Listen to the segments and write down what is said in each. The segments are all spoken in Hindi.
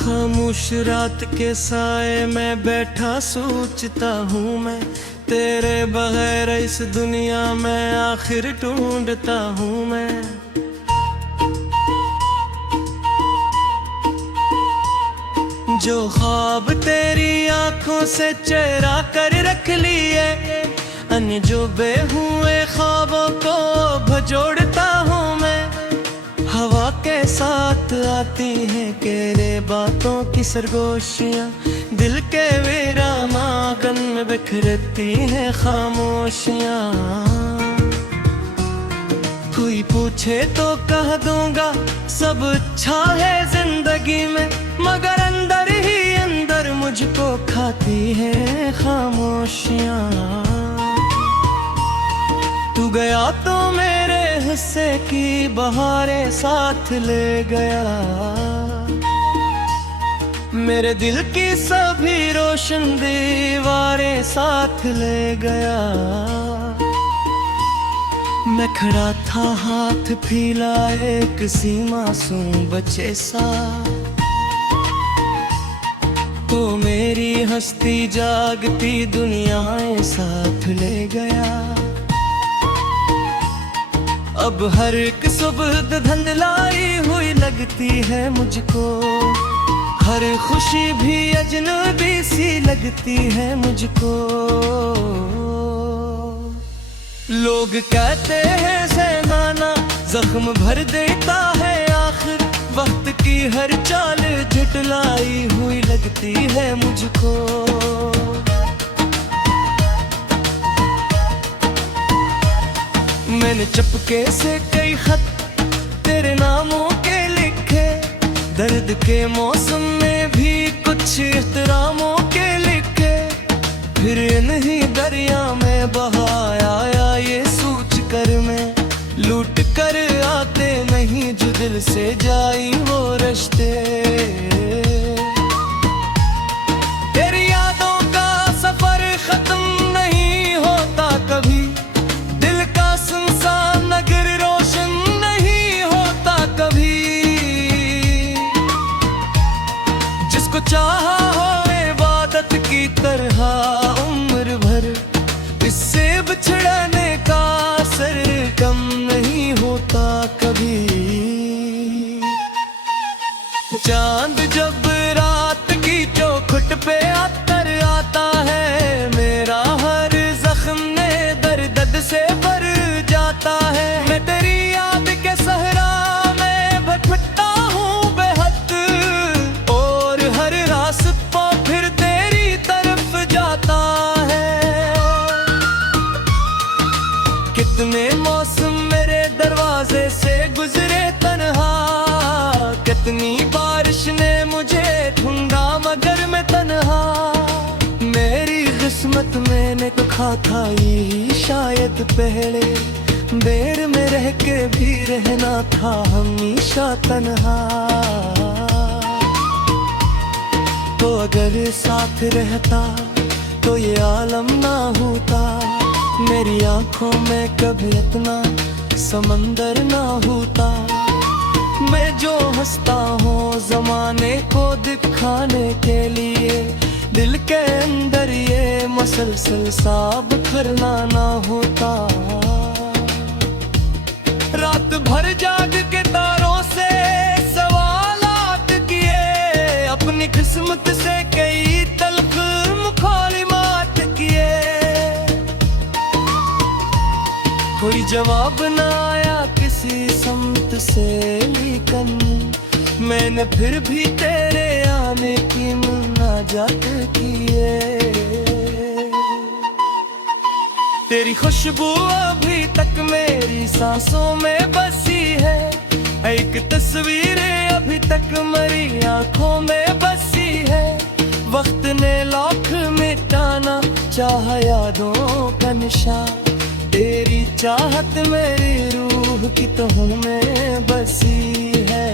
खामोश रात के साए में बैठा सोचता हूँ मैं, तेरे बगैर इस दुनिया में आखिर ढूंढता हूँ मैं। जो ख्वाब तेरी आंखों से चेहरा कर रख लिए, अनजुबे हुए ख्वाबों को भजोड़ता हूँ मैं। हवा के साथ आती हैं केरे बातों की सरगोशियाँ, दिल के वीरानागन में बिखरती हैं खामोशियाँ। कोई पूछे तो कह दूंगा सब अच्छा है जिंदगी में, मगर अंदर ही अंदर मुझको खाती है खामोशियाँ। तू गया तो मेरे हिस्से की बहारें साथ ले गया, मेरे दिल की सभी रोशन दीवारें साथ ले गया। मैं खड़ा था हाथ फैलाए किसी मासूम बच्चे सा, तो मेरी हस्ती जागती दुनियाएं साथ ले गया। अब हर एक सुबह धुंधलाई हुई लगती है मुझको, हर खुशी भी अजनबी सी लगती है मुझको। लोग कहते हैं ज़माना जख्म भर देता है, आखिर वक्त की हर चाल झुटलाई हुई लगती है मुझको। मैंने चुपके से कई खत तेरे नामों के लिखे, दर्द के मौसम में भी कुछ एहतरामों के लिखे, फिर इन्हीं दरिया में बहाया ये सोच कर मैं, लूट कर आते नहीं जो दिल से जाई वो रिश्ते। तेरी यादों का सफर खत्म नहीं होता कभी, दिल का सुनसान नगर रोशन नहीं होता कभी। जिसको चाहा हो इबादत की तरह उम्र भर, इससे बिछड़ने का असर कम नहीं होता कभी। चांद जब रात की चौखट पे आतर आता है, मेरा हर जख्म ने दर्द से भर जाता है। मैं तेरी याद के सहरा में भटकता हूँ बेहद, और हर रास्ता फिर तेरी तरफ जाता है। कितने मौसम मेरे दरवाजे से गुजरे तन्हा, कितनी बारिश ने मुझे ढूंढा मगर मैं तन्हा। मेरी किस्मत मैंने तो लिखा था ये शायद पहले, देर में रह के भी रहना था हमेशा तन्हा। तो अगर साथ रहता तो ये आलम ना होता, मेरी आंखों में कभी इतना समंदर ना होता। मैं जो हंसता हूँ जमाने को दिखाने के लिए, दिल के अंदर ये मसलसल सा बिखरना ना होता। रात भर जाग के तारों से सवालात किए, अपनी किस्मत से कई तल्ख मुखालिमात किए। कोई जवाब ना आया किसी समत से, लेकिन मैंने फिर भी तेरे आने की मुनाजात की है। तेरी खुशबू अभी तक मेरी सांसों में बसी है, एक तस्वीर अभी तक मेरी आंखों में बसी है। वक्त ने लौट मिटाना चाहा यादों का निशान, तेरी चाहत मेरी रूह की तहों में बसी है।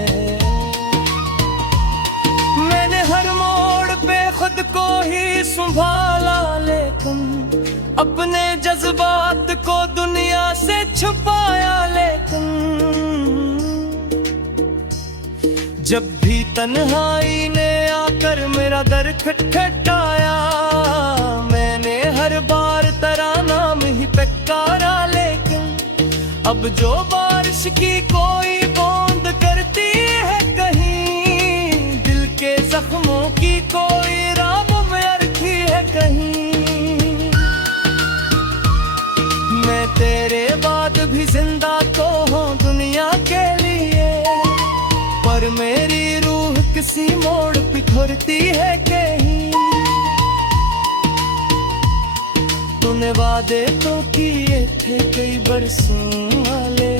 मैंने हर मोड़ पे खुद को ही संभाला, लेकिन अपने जज्बात को दुनिया से छुपाया। लेकिन जब भी तन्हाई ने आकर मेरा दर खटखटाया, मैंने हर बार तराना में ही पुकारा। लेकिन अब जो बारिश की कोई बूंद करती है कहीं, दिल के जख्मों की कोई राम में अरखी है कहीं। मैं तेरे बाद भी जिंदा तो हूँ दुनिया के लिए, पर मेरी रूह किसी मोड़ पे खुरती है कहीं। तूने वादे तो किए थे कई बरसों वाले,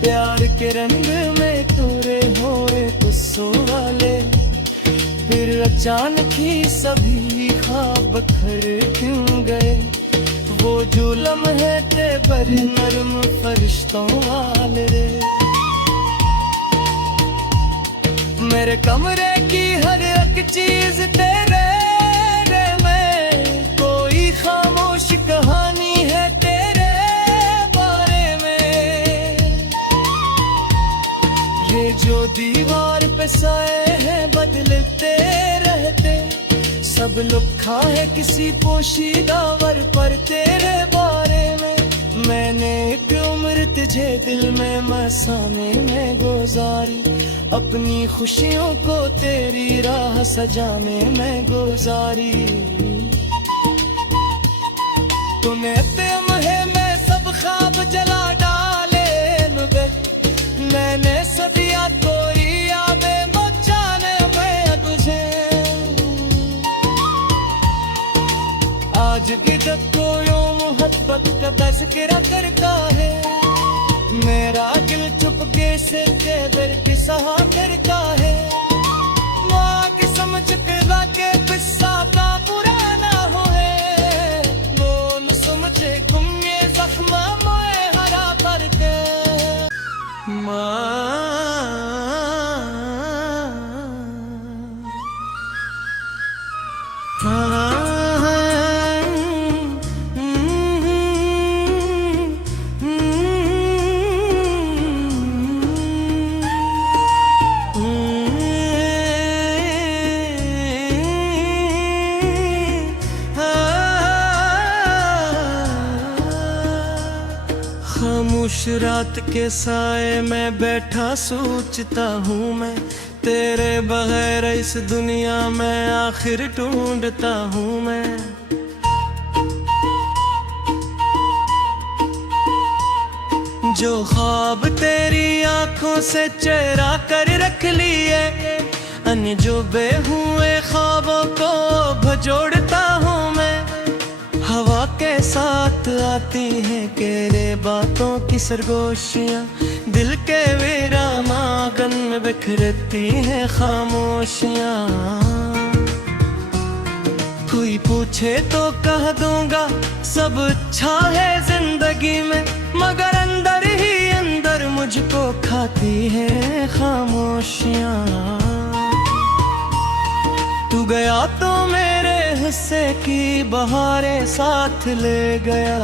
प्यार के रंग में तोरे होए गुस्सों वाले। फिर अचानक ही सभी ख्वाब बखर क्यों गए, वो जो लम्हे थे बड़े नरम फरिश्तों वाले रे। मेरे कमरे की हर एक चीज तेरे रे में, कोई खामोश कहानी है तेरे बारे में। ये जो दीवार पे साए हैं बदलते रहते, सब लिखा है किसी पोशीदा वर पर तेरे बारे में। मैंने एक उम्र तुझे दिल में मसाने में गुजारी, अपनी खुशियों को तेरी राह सजाने में गुजारी। तूने लम्हे में सब ख्वाब जला डाले लुगे, मैंने सदियां तोरी यादें मचाने में तुझे। आज भी जब कोई मोहब्बत का तज़किरा करता है, मेरा दिल चुपके से तेरे की सहा करता है। माँ की समझ के लाके किस्सा का पुराना हो है, वो न समझे तुम ये जख्म मोए हरा करके। माँ खामोश रात के साए में बैठा सोचता हूँ मैं, तेरे बगैर इस दुनिया में आखिर ढूंढता हूँ मैं। जो ख्वाब तेरी आंखों से चेहरा कर रख लिए, अनजुबे हुए ख्वाबों को भजोड़ता हूँ मैं। हवा के साथ आती हैं केरे बातों की सरगोशियाँ, दिल के वीरानागन में बिखरती हैं खामोशियाँ। कोई पूछे तो कह दूंगा सब अच्छा है जिंदगी में, मगर अंदर ही अंदर मुझको खाती है खामोशियाँ। तू गया तो मेरे हिस्से की बहारें साथ ले गया,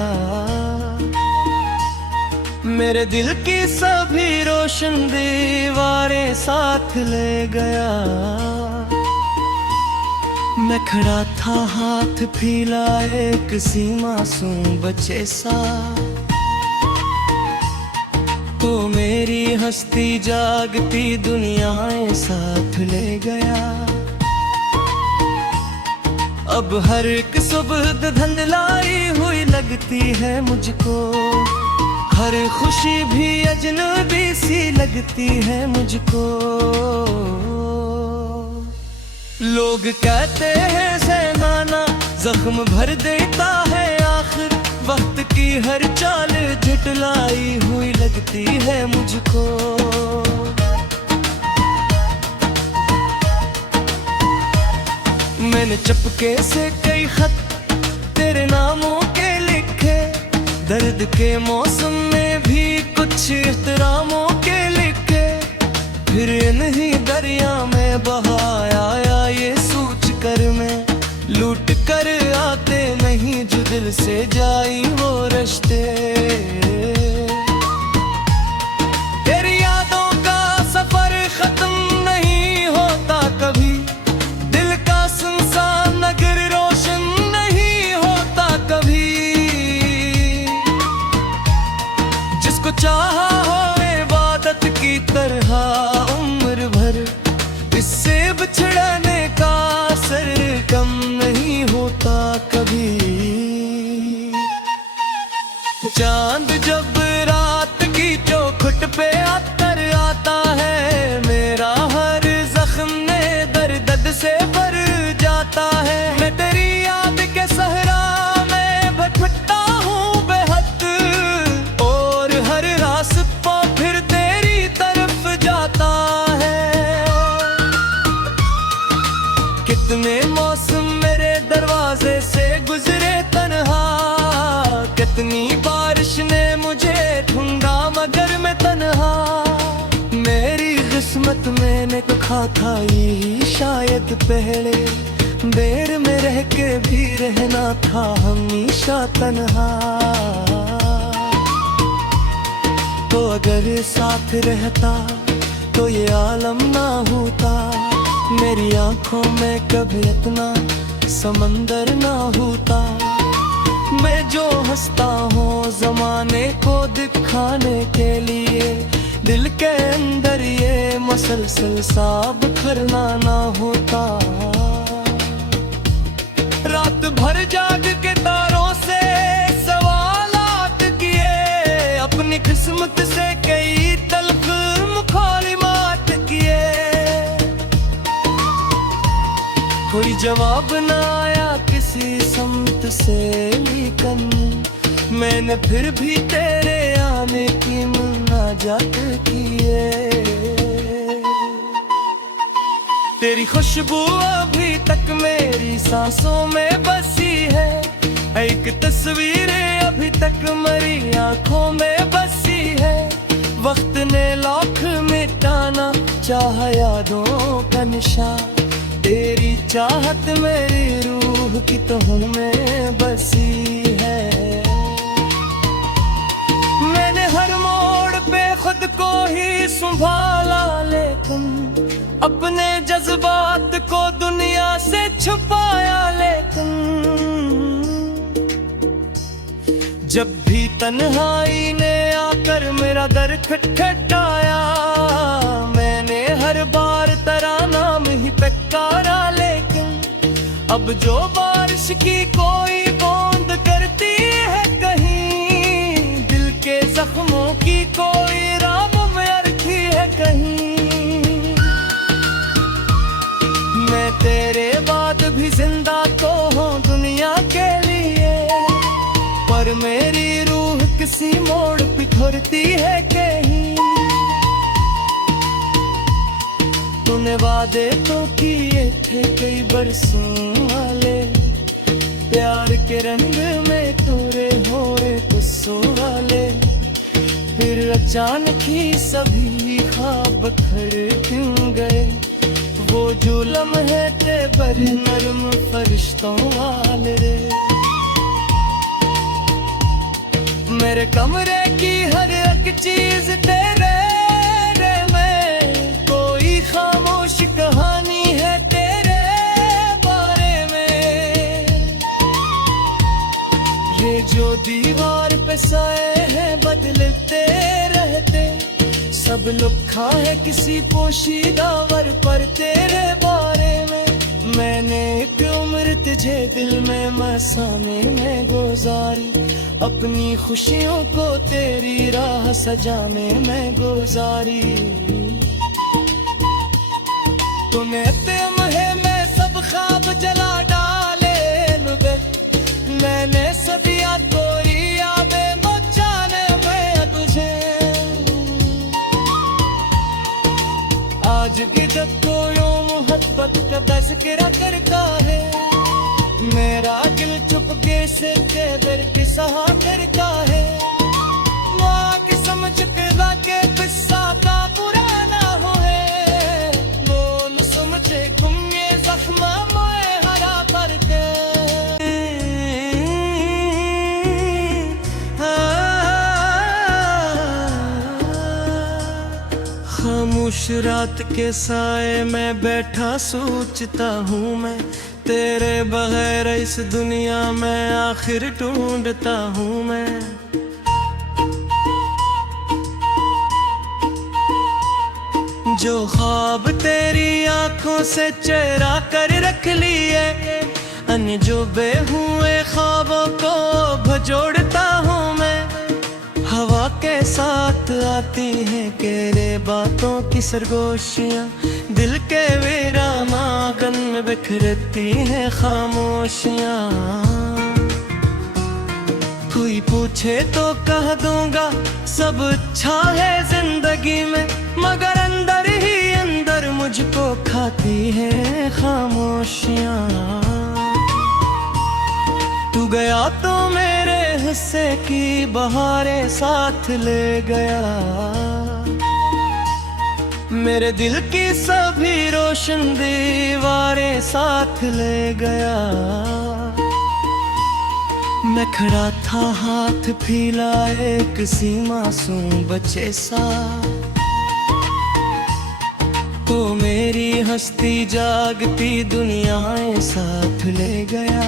मेरे दिल की सभी रोशन दीवारें साथ ले गया। मैं खड़ा था हाथ फैलाए किसी मासूम बच्चे सा, तो मेरी हस्ती जागती दुनियाएं साथ ले गया। अब हर एक सुबह धुंधलाई हुई लगती है मुझको, हर खुशी भी अजनबी सी लगती है मुझको। लोग कहते हैं ज़माना जख्म भर देता है, आखिर वक्त की हर चाल झुटलाई हुई लगती है मुझको। मैंने चुपके से कई खत तेरे नामों के लिखे, दर्द के मौसम में भी कुछ एहतरामों के लिखे, फिर इन्हीं दरिया में बहाया ये सोच कर मैं लूट कर आते नहीं जो दिल से जाई वो रिश्ते। तेरी यादों का सफर खत्म नहीं होता कभी, दिल का सुनसान नगर रोशन नहीं होता कभी। जिसको चाहा हो इबादत की तरह उम्र भर, इससे बिछड़ने का असर कम नहीं होता कभी। चांद जब रात की चौखट पे अतर आता है, मेरा हर जख्म ने दर्द से भर जाता है। मैं तेरी याद के सहरा में भटकता हूँ बेहद, और हर रास्ता फिर तेरी तरफ जाता है। कितने मौसम मेरे दरवाजे से गुजरे तन्हा, कितनी बारिश ने मुझे ढूंढा मगर मैं तन्हा। मेरी किस्मत में लिखा था यही शायद पहले, देर में रह के भी रहना था हमेशा तन्हा। तो अगर साथ रहता तो ये आलम ना होता, मेरी आंखों में कभी इतना समंदर ना होता। मैं जो हंसता हूँ जमाने को दिखाने के लिए, दिल के अंदर ये मसलसल सा बिखरना ना होता। रात भर जाग के तारों से सवालात किए, अपनी किस्मत से कई तल्ख मुखालिमात किए। कोई जवाब न आया किसी सम्मत से, लेकिन मैंने फिर भी तेरे आने की मुनाजात की है। तेरी खुशबू अभी तक मेरी सांसों में बसी है, एक तस्वीर अभी तक मेरी आंखों में बसी है। वक्त ने लाख मिटाना चाहा यादों का निशान, तेरी चाहत मेरी रूह की तहों में बसी है। मैंने हर मोड़ पे खुद को ही संभाला, लेकिन अपने जज्बात को दुनिया से छुपाया। लेकिन जब भी तन्हाई ने आकर मेरा दर खटखटाया, मैंने हर बार तेरा नाम ही पुकारा। लेकिन अब जो बारिश की कोई बूंद करती है कहीं, दिल के जख्मों की कोई राम में रखी है कहीं। मैं तेरे बाद भी जिंदा तो हूँ दुनिया के लिए, पर मेरी रूह किसी मोड़ पे ठुरती है कहीं। तूने वादे तो किए थे कई बरसों वाले, प्यार के रंग में तोरे होए गुस्सों वाले। फिर अचानक ही सभी ख्वाब बिखर क्यों गए, वो जो लम्हे थे बड़े नरम फरिश्तों वाले रे। मेरे कमरे की हर एक चीज तेरे रे में, कोई खामोश कहानी है तेरे बारे में। ये जो दीवार पे साए हैं बदलते रहते, सब लिखा है किसी पोशीदा वर पर तेरे बारे में। मैंने एक उम्र तुझे दिल में मसाने में गुजारी, अपनी खुशियों को तेरी राह सजाने में गुजारी। तूने लम्हे में सब ख्वाब जला डाले नुबे, मैंने सब याद कोरी यादें मचाने में तुझे। आज की जब तो यूं मोहब्बत का तज़किरा करता है, मेरा दिल चुपके से तेरे की सहा करता है। माँ की समझ के वाके किस्सा का पुराना हो है, वो न समझे तुम ये जख्मा मोए हरा करके। खामोश रात के साए में बैठा सोचता हूँ मैं, तेरे बगैर इस दुनिया में आखिर ढूंढता हूँ मैं। जो ख्वाब तेरी आंखों से चेहरा कर रख लिए, अनजुबे हुए ख्वाबों को भजोड़ता हूँ मैं। हवा के साथ आती हैं तेरे बातों की सरगोशियाँ, दिल के वीरानागन में बिखरती हैं खामोशियाँ। कोई पूछे तो कह दूंगा सब अच्छा है जिंदगी में, मगर अंदर ही अंदर मुझको खाती है खामोशियाँ। तू गया तो मेरे हिस्से की बहारें साथ ले गया, मेरे दिल की सभी रोशन दीवारें साथ ले गया। मैं खड़ा था हाथ फैलाए किसी मासूम बच्चे सा, तो मेरी हस्ती जागती दुनियाएं साथ ले गया।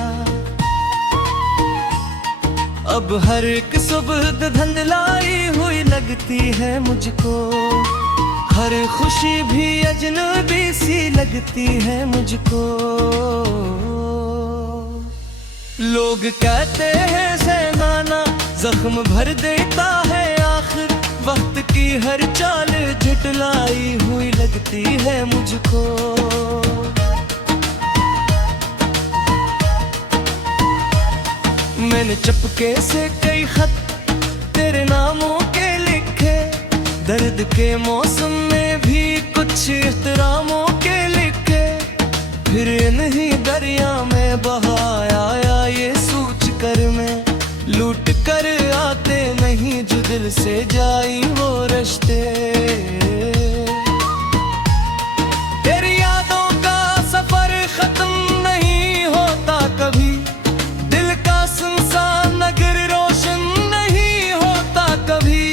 अब हर एक सुबह धुंधलाई हुई लगती है मुझको, हर खुशी भी अजनबी सी लगती है मुझको। लोग कहते हैं ज़माना जख्म भर देता है आखिर, वक्त की हर चाल झुटलाई हुई लगती है मुझको। मैंने चुपके से कई खत तेरे नामों के लिखे, दर्द के मौसम में भी कुछ एहतरामों के लिखे, फिर इन्हीं दरिया में बहाया ये सोच कर मैं, लूट कर आते नहीं जो दिल से जाई वो रिश्ते। तेरी यादों का सफर खत्म नहीं होता कभी, दिल का सुनसान नगर रोशन नहीं होता कभी।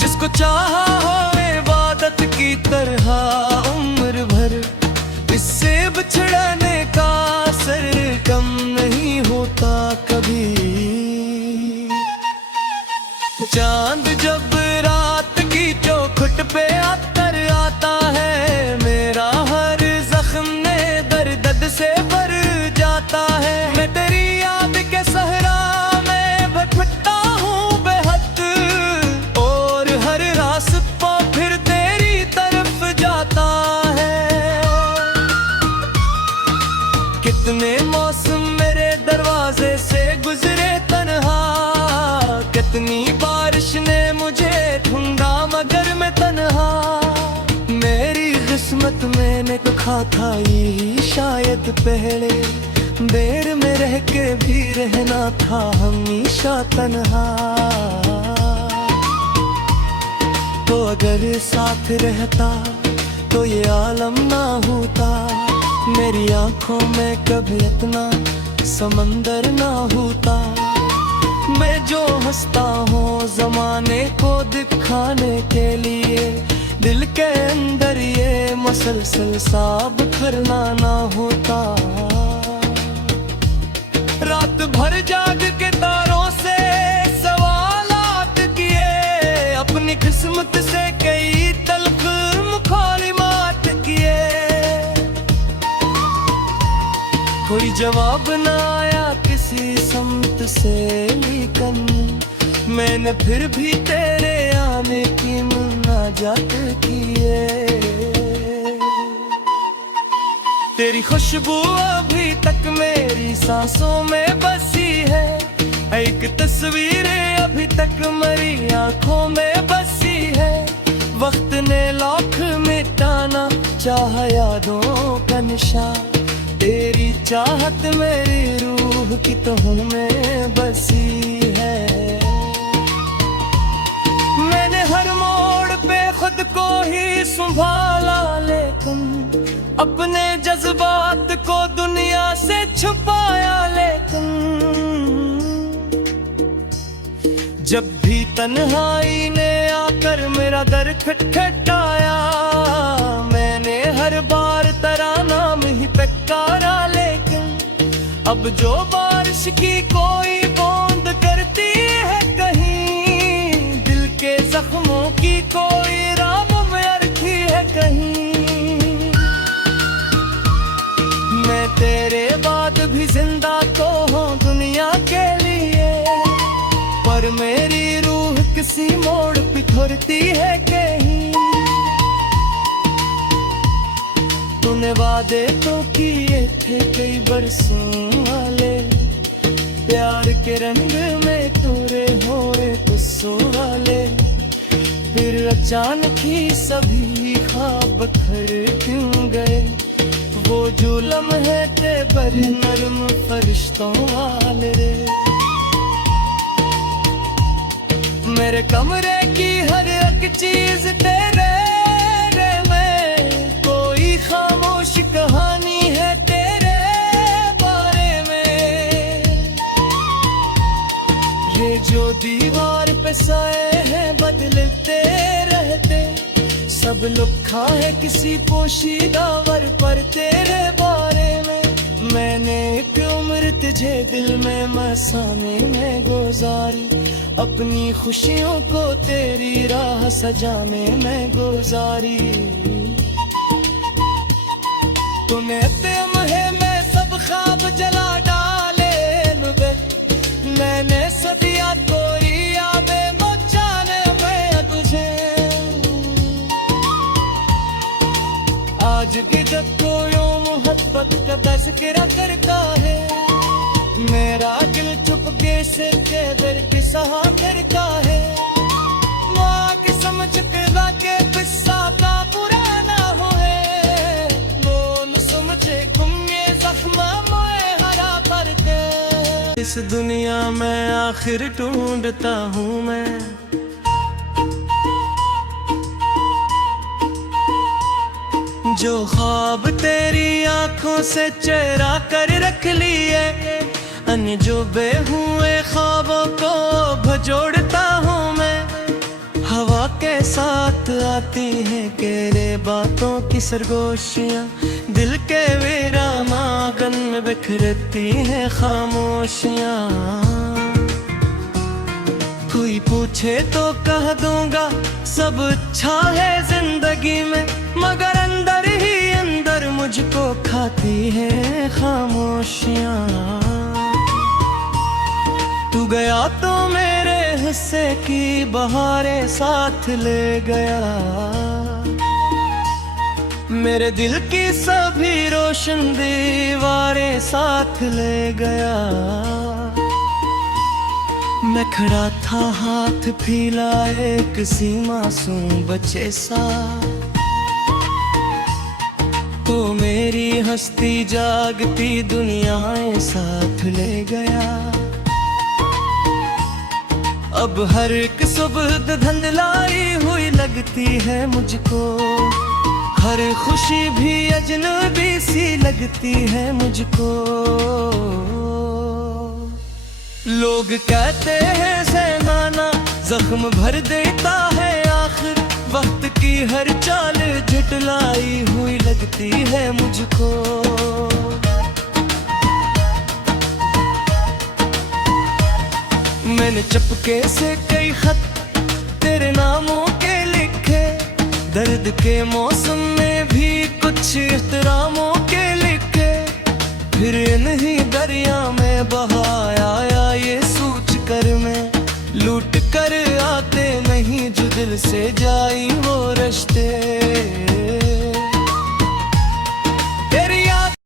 जिसको चाहा हो इबादत की तरह उम्र भर, इससे बिछड़ने का असर कम नहीं होता कभी। चांद जब रात की चौखट पे आतर आता है, मेरा हर जख्म ने दर्द से भर जाता है। मैं तेरी याद के सहरा में भटकता हूँ बेहद, और हर रास्ता फिर तेरी तरफ जाता है। कितने मौसम मेरे दरवाजे से गुजरे तन्हा, कितनी बारिश ने मुझे ढूंढा मगर मैं तन्हा। मेरी किस्मत मैंने लिखा था यही शायद पहले, देर में रह के भी रहना था हमेशा तन्हा। तो अगर साथ रहता तो ये आलम ना होता, मेरी आंखों में कभी इतना समंदर ना होता। मैं जो हंसता हूँ जमाने को दिखाने के लिए, दिल के अंदर ये मसलसल सा बिखरना ना होता। रात भर जाग के तारों से सवालात किए, अपनी किस्मत से कई तल्ख मुखालिमात किए। जवाब न आया किसी सम्मत से, लेकिन मैंने फिर भी तेरे आने की मुनाजात की है। तेरी खुशबू अभी तक मेरी सांसों में बसी है, एक तस्वीर अभी तक मेरी आंखों में बसी है। वक्त ने लाख मिटाना चाहा यादों का निशान, तेरी चाहत मेरी रूह की तहों में बसी है। मैंने हर मोड़ पे खुद को ही संभाला, लेकिन अपने जज्बात को दुनिया से छुपाया। लेकिन जब भी तन्हाई ने आकर मेरा दर खटखटाया, मैंने हर बार तराना में ही पुकारा। लेकिन अब जो बारिश की कोई बूंद करती है कहीं, दिल के जख्मों की कोई राम में अरखी है कहीं। मैं तेरे बाद भी जिंदा तो हूँ दुनिया के लिए, पर मेरी रूह किसी मोड़ पे ठुरती है कहीं। तूने वादे तो किए थे कई बरसों वाले, प्यार के रंग में तोरे होए गुस्सों वाले, फिर अचानक ही सभी ख्वाब बिखर क्यों गए। वो जो लम्हे थे बड़े नरम फरिश्तों वाले रे। मेरे कमरे की हर एक चीज तेरे रे में, कोई खामोश कहानी है तेरे बारे में। ये जो दीवार पे साए हैं बदलते रहते, सब लिखा है किसी पोशीदा वर पर तेरे बारे में। मैंने एक उम्र तुझे दिल में मसाने में गुजारी, अपनी खुशियों को तेरी राह सजाने में गुजारी। तूने लम्हे में सब ख्वाब जला डाले नुबे, मैंने सदियां तोरी यादें मचाने में तुझे। आज भी जब कोई मोहब्बत का तज़किरा करता है, मेरा दिल चुपके से तेरे की सहा करता है। माँ की समझ पिला के किस्सा का पुराना हो है, वो न समझे तुम ये जख्म मोए हरा करके। इस दुनिया में आखिर ढूंढता हूँ मैं, जो ख्वाब तेरी आंखों से चेहरा कर रख लिए, अनजुबे हुए ख्वाबों को भजोड़ता हूँ मैं। हवा के साथ आती हैं तेरे बातों की सरगोशियाँ, दिल के वीरानागन में बिखरती हैं खामोशियाँ। कोई पूछे तो कह दूंगा सब अच्छा है जिंदगी में, मगर अंदर ही अंदर मुझको खाती है खामोशियाँ। तू गया तो मेरे हिस्से की बहारें साथ ले गया, मेरे दिल की सभी रोशन दीवारें साथ ले गया। मैं खड़ा था हाथ फैलाए किसी मासूम बच्चे सा, तो मेरी हस्ती जागती दुनियाएं साथ ले गया। अब हर एक सुबह धुंधलाई हुई लगती है मुझको, हर खुशी भी अजनबी सी लगती है मुझको। लोग कहते हैं ज़माना जख्म भर देता है, आखिर वक्त की हर चाल झुटलाई हुई लगती है मुझको। मैंने चुपके से कई खत तेरे नामों के लिखे, दर्द के मौसम में भी कुछ एहतरामों के लिखे। फिर इन्हीं दरिया में बहाया आया ये सोच कर मैं, लूट कर आते नहीं जो दिल से जाई वो रिश्ते।